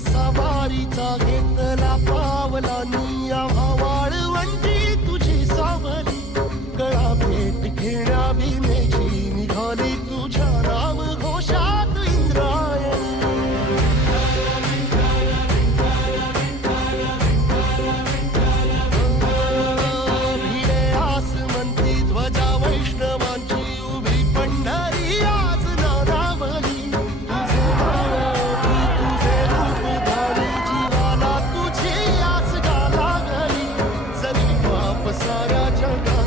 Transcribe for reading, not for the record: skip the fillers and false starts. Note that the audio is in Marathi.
सवारीचा घेतला पावलांनी वाळवंटी तुझी सावली गळा भेट घेण्या भीमेची निघाली तुझ्या राम घोषात इंद्रायणी भिडे आसमंती ध्वजा वैष्णवांची उभी पंढरी आज नारावली सारा जग